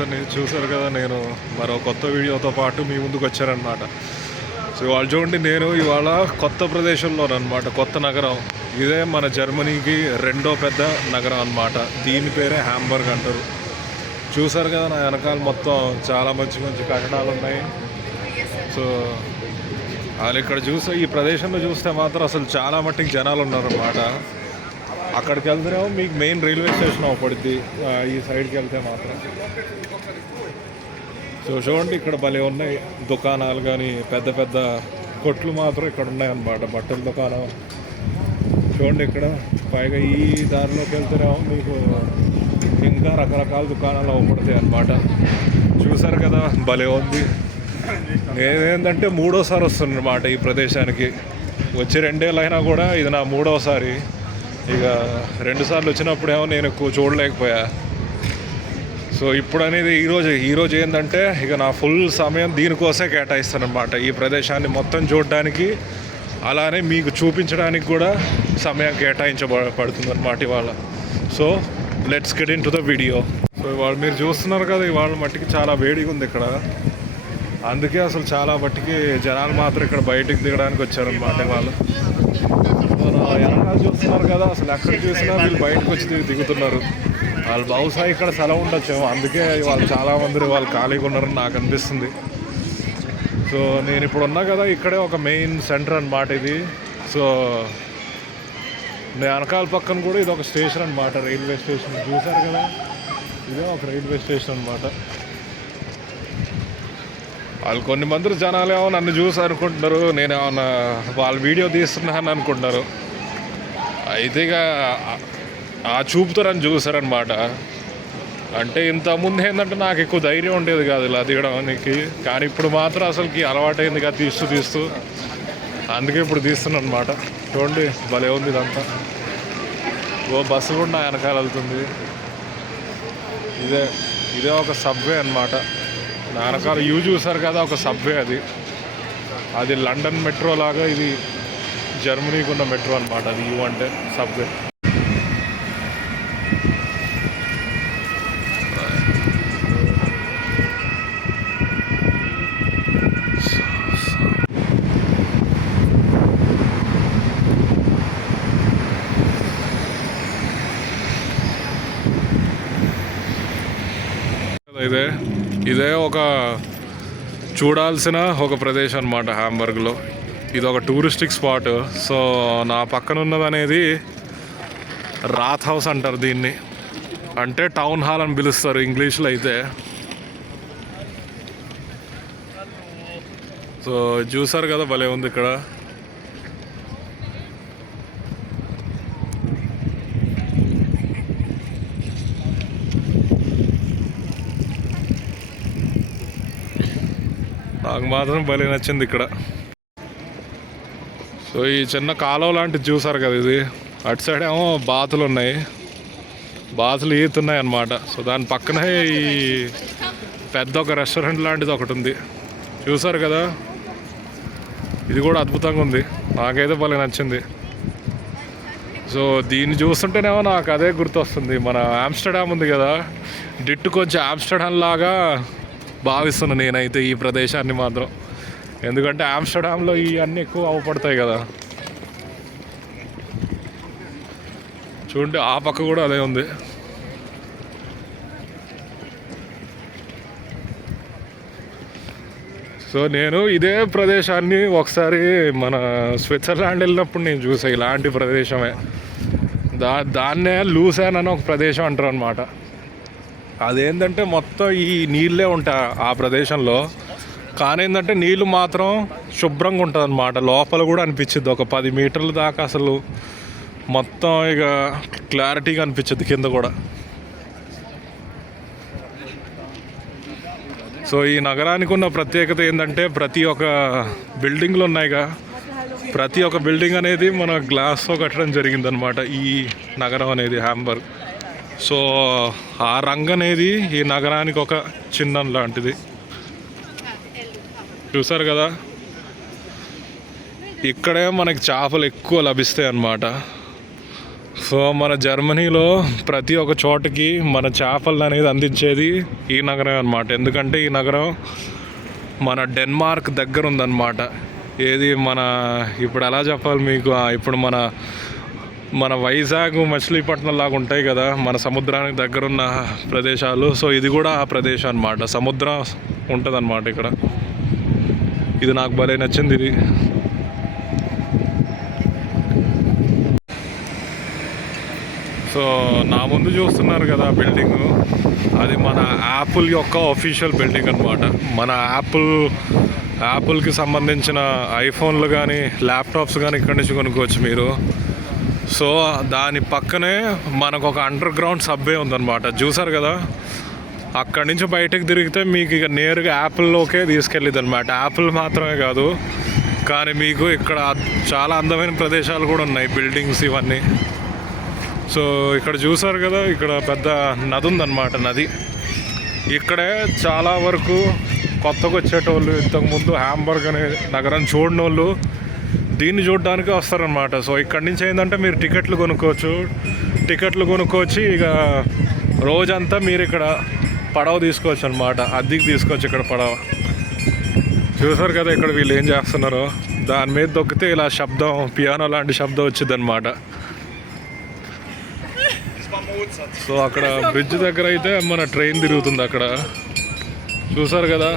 Viewers అని చూసారు కదా, నేను మరో కొత్త వీడియోతో పాటు మీ ముందుకు వచ్చానమాట. సో వాళ్ళు చూడండి, నేను ఇవాళ కొత్త ప్రదేశంలోనమాట, కొత్త నగరం. ఇదే మన జర్మనీకి రెండో పెద్ద నగరం అన్నమాట. దీని పేరే హ్యాంబర్గ్ అంటారు. చూసారు కదా నా వెనకాల మొత్తం చాలా మంచి మంచి కట్టడాలు ఉన్నాయి. సో వాళ్ళు ఇక్కడ చూస్తే, ఈ ప్రదేశంలో చూస్తే మాత్రం అసలు చాలా మట్టికి జనాలు ఉన్నారన్నమాట. అక్కడికి వెళ్తేనేమో మీకు మెయిన్ రైల్వే స్టేషన్ అవపడుద్ది, ఈ సైడ్కి వెళ్తే మాత్రం. సో చూడండి, ఇక్కడ భలే ఉన్నాయి దుకాణాలు, కానీ పెద్ద పెద్ద కొట్లు మాత్రం ఇక్కడ ఉన్నాయన్నమాట. బట్టల దుకాణం చూడండి ఇక్కడ. పైగా ఈ దారిలోకి వెళ్తేనేమో మీకు ఇంకా రకరకాల దుకాణాలు అవపడతాయి అన్నమాట. చూసారు కదా, భలే ఉంది. నేనేంటంటే మూడోసారి వస్తున్నమాట ఈ ప్రదేశానికి. వచ్చి 2 ఏళ్ళు అయినా కూడా ఇది నా 3వసారి. ఇక 2 సార్లు వచ్చినప్పుడేమో నేను ఎక్కువ చూడలేకపోయా. సో ఇప్పుడు అనేది ఈరోజు ఏంటంటే ఇక నా ఫుల్ సమయం దీనికోసమే కేటాయిస్తాను అనమాట. ఈ ప్రదేశాన్ని మొత్తం చూడడానికి, అలానే మీకు చూపించడానికి కూడా సమయం కేటాయించబడుతుంది అనమాట ఇవాళ. So let's get in to the video. So ఇవాళ మీరు చూస్తున్నారు కదా, ఇవాళ మట్టికి చాలా వేడిగా ఉంది ఇక్కడ. అందుకే అసలు చాలా మట్టికి జనాలు మాత్రం ఇక్కడ బయటికి దిగడానికి వచ్చారనమాట వాళ్ళు. వెనకాల చూస్తున్నారు కదా, అసలు ఎక్కడ చూసినా వీళ్ళు బయటకు వచ్చి దిగుతున్నారు. వాళ్ళు బహుశా ఇక్కడ సెలవు ఉండొచ్చేమో, అందుకే వాళ్ళు చాలామంది వాళ్ళు ఖాళీగా ఉన్నారని నాకు అనిపిస్తుంది. సో నేను ఇప్పుడు ఉన్నా కదా, ఇక్కడే ఒక మెయిన్ సెంటర్ అన్నమాట ఇది. సో నేను వెనకాల పక్కన కూడా ఇది ఒక స్టేషన్ అన్నమాట, రైల్వే స్టేషన్. చూసారు కదా, ఇదే ఒక రైల్వే స్టేషన్ అన్నమాట. వాళ్ళు కొన్ని మంది జనాలు ఏమో నన్ను చూసి అనుకుంటున్నారు నేను ఏమన్నా వాళ్ళ వీడియో తీస్తున్నాను అనుకుంటున్నారు. అయితే ఇక ఆ చూపుతో నన్ను చూసారనమాట. అంటే ఇంతకుముందు ఏంటంటే నాకు ఎక్కువ ధైర్యం ఉండేది కాదు ఇలా దిగడానికి, కానీ ఇప్పుడు మాత్రం అసలుకి అలవాటైంది కదా తీస్తూ. అందుకే ఇప్పుడు తీస్తున్నాను అనమాట. చూడండి భలే ఉంది ఇదంతా. బస్సు కూడా నా వెనకాల వెళ్తుంది. ఇదే ఒక సబ్వే అనమాట. నా వెనకాల యూ చూసారు కదా, ఒక సబ్వే. అది లండన్ మెట్రో లాగా ఇది జర్మనీకి ఉన్న మెట్రో అనమాట. అది యూ అంటే సబ్వే. ఇదే ఒక చూడాల్సిన ఒక ప్రదేశం అనమాట హ్యాంబర్గ్లో. ఇది ఒక టూరిస్టిక్ స్పాట్. సో నా పక్కన ఉన్నది అనేది రాత్ హౌస్ అంటారు దీన్ని, అంటే టౌన్ హాల్ అని పిలుస్తారు ఇంగ్లీష్లో అయితే. సో చూసారు కదా, భలే ఉంది ఇక్కడ. నాకు మాత్రం భలే నచ్చింది ఇక్కడ. సో ఈ చిన్న కాలువ లాంటిది చూసారు కదా, ఇది అటు సైడ్ ఏమో బాతులు ఉన్నాయి, బాతులు ఈతున్నాయి అన్నమాట. సో దాని పక్కనే ఈ పెద్ద ఒక రెస్టారెంట్ లాంటిది ఒకటి ఉంది. చూసారు కదా, ఇది కూడా అద్భుతంగా ఉంది. నాకైతే భలే నచ్చింది. సో దీన్ని చూస్తుంటేనేమో నాకు అదే గుర్తొస్తుంది, మన ఆమ్స్టర్డామ్ ఉంది కదా, డిట్టు కొంచెం ఆమ్స్టర్డామ్ లాగా భావిస్తున్నాను నేనైతే ఈ ప్రదేశాన్ని మాత్రం. ఎందుకంటే ఆమ్స్టర్డామ్లో ఇవన్నీ ఎక్కువ అవపడతాయి కదా. చూడండి ఆ పక్క కూడా అదే ఉంది. సో నేను ఇదే ప్రదేశాన్ని ఒకసారి మన స్విట్జర్లాండ్ వెళ్ళినప్పుడు నేను చూసాను. ఇలాంటి ప్రదేశమే, దాన్నే లూసాన్ అని ఒక ప్రదేశం అంటారు అనమాట. అదేంటంటే మొత్తం ఈ నీళ్ళే ఉంటాయి ఆ ప్రదేశంలో, కానీ ఏంటంటే నీళ్ళు మాత్రం శుభ్రంగా ఉంటుంది అన్నమాట. లోపల కూడా అనిపించింది ఒక 10 మీటర్ల దాకా అసలు మొత్తం ఇక క్లారిటీగా అనిపించింది కింద కూడా. సో ఈ నగరానికి ఉన్న ప్రత్యేకత ఏంటంటే ప్రతి ఒక్క బిల్డింగ్లు ఉన్నాయిగా, ప్రతి ఒక్క బిల్డింగ్ అనేది మన గ్లాస్తో కట్టడం జరిగిందనమాట ఈ నగరం అనేది హ్యాంబర్గ్. సో ఆ రంగు అనేది ఈ నగరానికి ఒక చిహ్నం లాంటిది. చూసారు కదా, ఇక్కడే మనకి చేపలు ఎక్కువ లభిస్తాయి అన్నమాట. సో మన జర్మనీలో ప్రతి ఒక్క చోటకి మన చేపలు అనేది అందించేది ఈ నగరం అన్నమాట. ఎందుకంటే ఈ నగరం మన డెన్మార్క్ దగ్గర ఉందన్నమాట. ఏది మన ఇప్పుడు ఎలా చెప్పాలి మీకు, ఇప్పుడు మన వైజాగ్ మచిలీపట్నం లాగా ఉంటాయి కదా మన సముద్రానికి దగ్గరున్న ప్రదేశాలు. సో ఇది కూడా ఆ ప్రదేశం అన్నమాట. సముద్రం ఉంటుందన్నమాట ఇక్కడ. ఇది నాకు భలే నచ్చింది ఇది. సో నా ముందు చూస్తున్నారు కదా బిల్డింగ్, అది మన యాపిల్ యొక్క అఫీషియల్ బిల్డింగ్ అనమాట. మన యాపిల్కి సంబంధించిన ఐఫోన్లు కానీ ల్యాప్టాప్స్ కానీ ఇక్కడి నుంచి కొనుక్కోవచ్చు మీరు. సో దాని పక్కనే మనకు ఒక అండర్ గ్రౌండ్ సబ్వే ఉందన్నమాట. చూసారు కదా, అక్కడి నుంచి బయటకు తిరిగితే మీకు ఇక నేరుగా యాపిల్లోకే తీసుకెళ్ళిద్ది అనమాట. యాపిల్ మాత్రమే కాదు కానీ మీకు ఇక్కడ చాలా అందమైన ప్రదేశాలు కూడా ఉన్నాయి, బిల్డింగ్స్ ఇవన్నీ. సో ఇక్కడ చూసారు కదా, ఇక్కడ పెద్ద నది ఉందన్నమాట. నది ఇక్కడే చాలా వరకు కొత్తగా వచ్చేటోళ్ళు, ఇంతకుముందు హ్యాంబర్గ్ అనే నగరం చూడని వాళ్ళు దీన్ని చూడడానికి వస్తారనమాట. సో ఇక్కడి నుంచి ఏంటంటే మీరు టికెట్లు కొనుక్కోవచ్చు. ఇక రోజంతా మీరు ఇక్కడ పడవ తీసుకోవచ్చు అనమాట, అద్దెకి తీసుకోవచ్చు ఇక్కడ పడవ. చూసారు కదా ఇక్కడ వీళ్ళు ఏం చేస్తున్నారో, దాని మీద దొక్కితే ఇలా శబ్దం, పియానో లాంటి శబ్దం వచ్చింది అనమాట. సో అక్కడ బ్రిడ్జ్ దగ్గర అయితే మన ట్రైన్ తిరుగుతుంది అక్కడ, చూసారు కదా,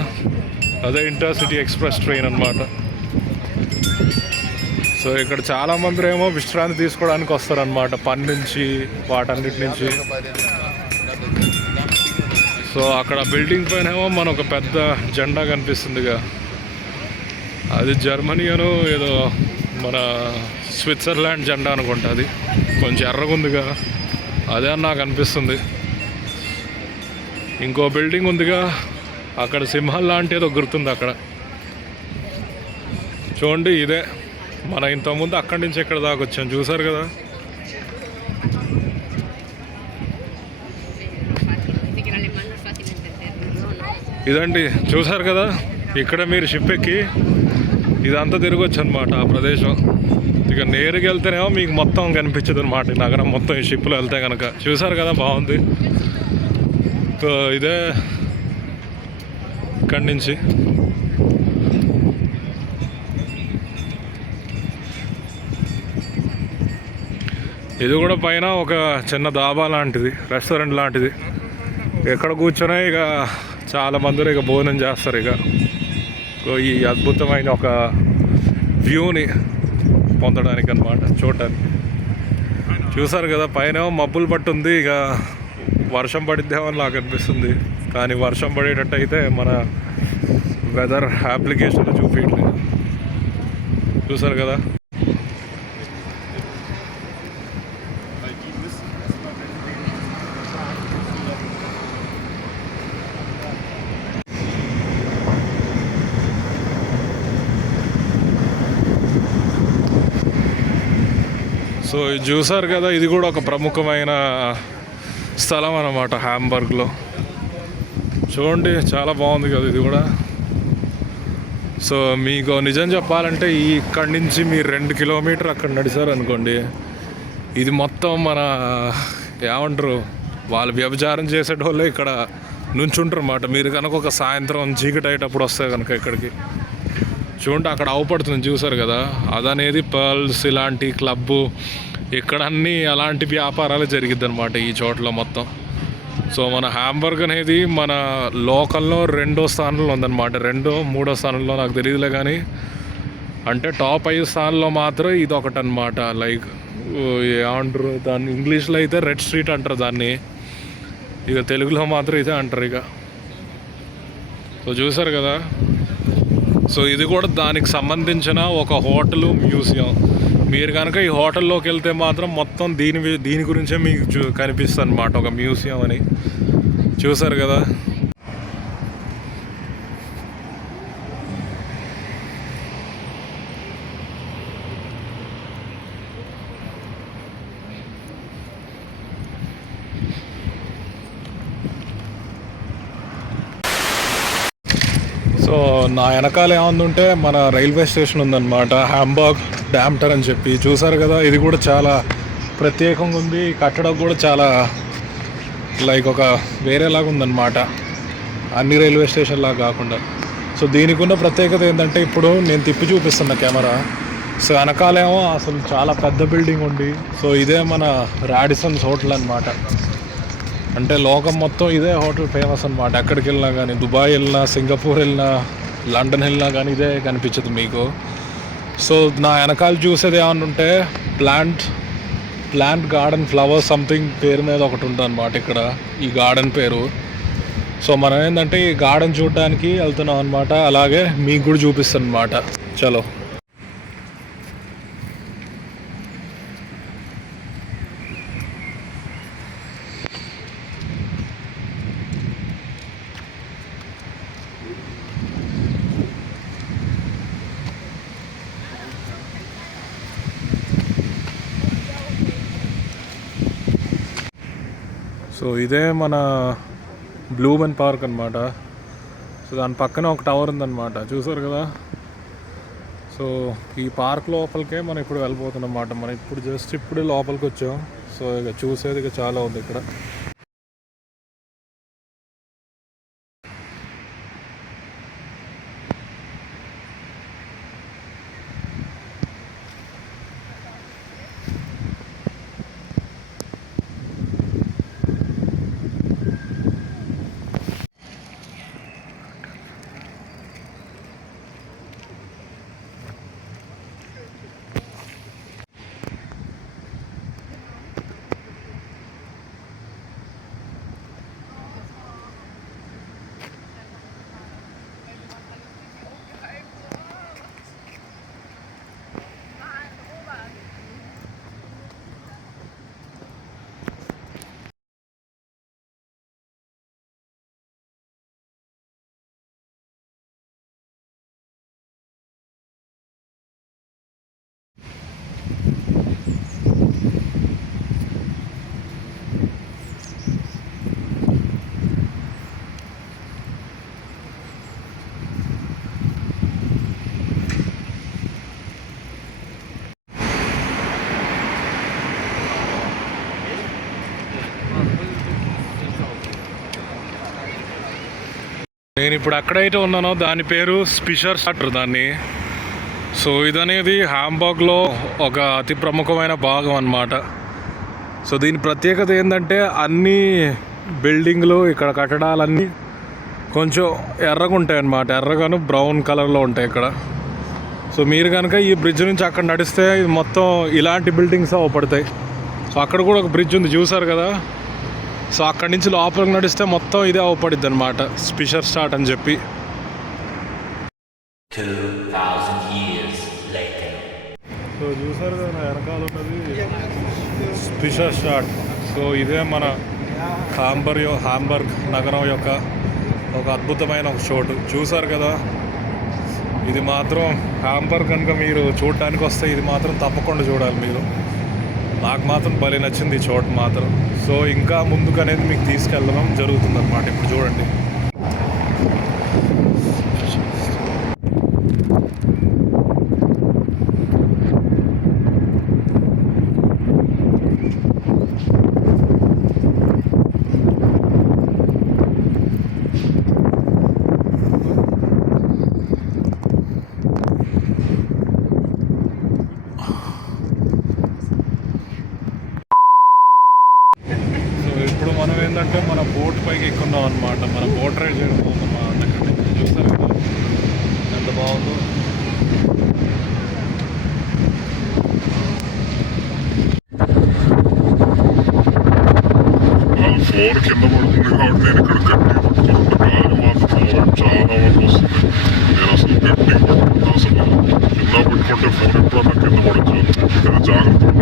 అదే ఇంటర్సిటీ ఎక్స్ప్రెస్ ట్రైన్ అనమాట. సో ఇక్కడ చాలామంది ఏమో విశ్రాంతి తీసుకోవడానికి వస్తారనమాట, పని నుంచి వాటన్నిటి నుంచి. సో అక్కడ బిల్డింగ్ పైన ఏమో మనకు పెద్ద జెండా కనిపిస్తుందిగా, అది జర్మనీ అను ఏదో మన స్విట్జర్లాండ్ జెండా అనుకుంటా. అది కొంచెం ఎర్రగుందిగా, అదే అని నాకు అనిపిస్తుంది. ఇంకో బిల్డింగ్ ఉందిగా అక్కడ, సింహం లాంటి ఏదో గుర్తుంది అక్కడ చూడండి. ఇదే మన ఇంతకుముందు అక్కడి నుంచి ఇక్కడ దాకా వచ్చాం, చూసారు కదా. ఇదండి చూసారు కదా, ఇక్కడ మీరు షిప్ ఎక్కి ఇదంతా తిరగొచ్చు అనమాట ఆ ప్రదేశం. ఇక నేరుగా వెళ్తేనేమో మీకు మొత్తం కనిపించదు అనమాట ఈ నగరం మొత్తం, ఈ షిప్లో వెళ్తే కనుక. చూసారు కదా, బాగుంది. సో ఇదే ఇక్కడి నుంచి ఇది కూడా పైన ఒక చిన్న దాబా లాంటిది, రెస్టారెంట్ లాంటిది. ఎక్కడ కూర్చొని ఇక చాలా మంది ఇక భోజనం చేస్తారు ఇక ఈ అద్భుతమైన ఒక వ్యూని పొందడానికి అన్నమాట, చూడటానికి. చూసారు కదా, పైన మబ్బులు పట్టుంది, ఇక వర్షం పడిద్దేమో నాకు అనిపిస్తుంది. కానీ వర్షం పడేటట్టు అయితే మన వెదర్ అప్లికేషన్లో చూపించట్లేదు. చూసారు కదా. సో ఇది చూసారు కదా, ఇది కూడా ఒక ప్రముఖమైన స్థలం అన్నమాట హ్యాంబర్గ్లో. చూడండి చాలా బాగుంది కదా ఇది కూడా. సో మీకు నిజం చెప్పాలంటే ఇక్కడి నుంచి మీరు 2 కిలోమీటర్ అక్కడ నడిచారు అనుకోండి, ఇది మొత్తం మన ఏమంటారు, వాళ్ళు వ్యభిచారం చేసేటోళ్ళే ఇక్కడ నుంచుంటారు అన్నమాట. మీరు కనుక ఒక సాయంత్రం చీకటి అయ్యేటప్పుడు వస్తే కనుక ఇక్కడికి చూడండి, అక్కడ అవపడుతుంది చూసారు కదా, అదనేది పర్ల్స్ ఇలాంటి క్లబ్బు, ఇక్కడ అన్నీ అలాంటి వ్యాపారాలు జరిగిద్ది అనమాట ఈ చోట్ల మొత్తం. సో మన హ్యాంబర్గ్ అనేది మన లోకల్లో 2వ స్థానంలో ఉందన్నమాట, 2వ 3వ స్థానంలో నాకు తెలియదులే కానీ, అంటే టాప్ 5 స్థానంలో మాత్రం ఇది ఒకటి అనమాట. లైక్ ఏమంటారు దాన్ని, ఇంగ్లీష్లో అయితే రెడ్ స్ట్రీట్ అంటారు దాన్ని, ఇక తెలుగులో మాత్రం ఇదే అంటారు ఇక. సో చూసారు కదా. సో ఇది కూడా దానికి సంబంధించిన ఒక హోటలు, మ్యూజియం. మీరు కనుక ఈ హోటల్లోకి వెళ్తే మాత్రం మొత్తం దీని గురించే మీకు కనిపిస్తుంది అన్నమాట, ఒక మ్యూజియం అని. చూసారు కదా. సో నా వెనకాల ఏముందంటే మన రైల్వే స్టేషన్ ఉందన్నమాట, హ్యాంబర్గ్ డామ్టర్ అని చెప్పి. చూసారు కదా, ఇది కూడా చాలా ప్రత్యేకంగా ఉంది. ఈ కట్టడం కూడా చాలా లైక్ ఒక వేరేలాగా ఉందన్నమాట, అన్ని రైల్వే స్టేషన్ లాగా కాకుండా. సో దీనికి ఉన్న ప్రత్యేకత ఏంటంటే, ఇప్పుడు నేను తిప్పి చూపిస్తున్న కెమెరా, సో వెనకాలేమో అసలు చాలా పెద్ద బిల్డింగ్ ఉంది. సో ఇదే మన రాడిసన్స్ హోటల్ అనమాట. అంటే లోకం మొత్తం ఇదే హోటల్ ఫేమస్ అనమాట. ఎక్కడికి వెళ్ళినా కానీ, దుబాయ్ వెళ్ళినా, సింగపూర్ వెళ్ళినా, లండన్ వెళ్ళినా కానీ ఇదే కనిపించదు మీకు. సో నా వెనకాల చూసేది ఏమన్నా ఉంటే ప్లాంట్ గార్డెన్ ఫ్లవర్ సంథింగ్ పేరు మీద ఒకటి ఉంటుంది అనమాట ఇక్కడ, ఈ గార్డెన్ పేరు. సో మనం ఏంటంటే ఈ గార్డెన్ చూడడానికి వెళ్తున్నాం అనమాట. అలాగే మీకు కూడా చూపిస్తాను అనమాట. చలో. సో ఇదే మన బ్లూమెన్ పార్క్ అనమాట. సో దాని పక్కన ఒక టవర్ ఉందన్నమాట, చూసారు కదా. సో ఈ పార్క్ లోపలికే మనం ఇప్పుడు వెళ్ళిపోతున్నాం అన్నమాట. మనం ఇప్పుడే లోపలికి వచ్చాం. సో ఇక చూసేది ఇక చాలా ఉంది ఇక్కడ. నేను ఇప్పుడు ఎక్కడైతే ఉన్నానో దాని పేరు స్పిషర్ స్టార్టర్ దాన్ని. సో ఇదనేది హాంబర్గ్లో ఒక అతి ప్రముఖమైన భాగం అన్నమాట. సో దీని ప్రత్యేకత ఏంటంటే, అన్ని బిల్డింగ్లు ఇక్కడ కట్టడాలన్నీ కొంచెం ఎర్రగా ఉంటాయి అన్నమాట. ఎర్రగాను బ్రౌన్ కలర్లో ఉంటాయి ఇక్కడ. సో మీరు కనుక ఈ బ్రిడ్జ్ నుంచి అక్కడ నడిస్తే ఇది మొత్తం ఇలాంటి బిల్డింగ్స్ అవపడతాయి. సో అక్కడ కూడా ఒక బ్రిడ్జ్ ఉంది, చూసారు కదా. సో అక్కడి నుంచి లోపలికి నడిస్తే మొత్తం ఇదే అవపడిద్ది అనమాట, స్పిషర్ స్టార్ట్ అని చెప్పి. 2000 years later. సో చూసారు కదా వెనకాల ఉన్నది స్పిషర్ స్టార్ట్. సో ఇదే మన హాంబర్గ్ నగరం యొక్క ఒక అద్భుతమైన ఒక చోటు, చూసారు కదా. ఇది మాత్రం హాంబర్గ్ కనుక మీరు చూడటానికి వస్తే ఇది మాత్రం తప్పకుండా చూడాలి మీరు. నాకు మాత్రం భలే నచ్చింది ఈ చోటు మాత్రం. సో ఇంకా ముందుకు అనేది మీకు తీసుకెళ్ళడం జరుగుతుంది అన్నమాట. ఇప్పుడు చూడండి. మనం ఏంటంటే మన బోట్ పైకి ఎక్కున్నాం అనమాట. మన బోట్ రైడ్ చేయడం పోతున్నాం అక్కడ నుంచి. చూస్తారు కదా ఎంత బాగుందో. ఫోన్ కింద పడుతుంది కాబట్టి నేను ఇక్కడ గట్టి పట్టుకుంటున్నా. గాలి మాత్రం చాలా వరకు వస్తుంది. నేను అసలు గట్టి పట్టుకుంటా. అసలు కింద పెట్టుకుంటే ఫోన్ ఎప్పుడన్నా కింద పడచ్చు. జాగ్రత్త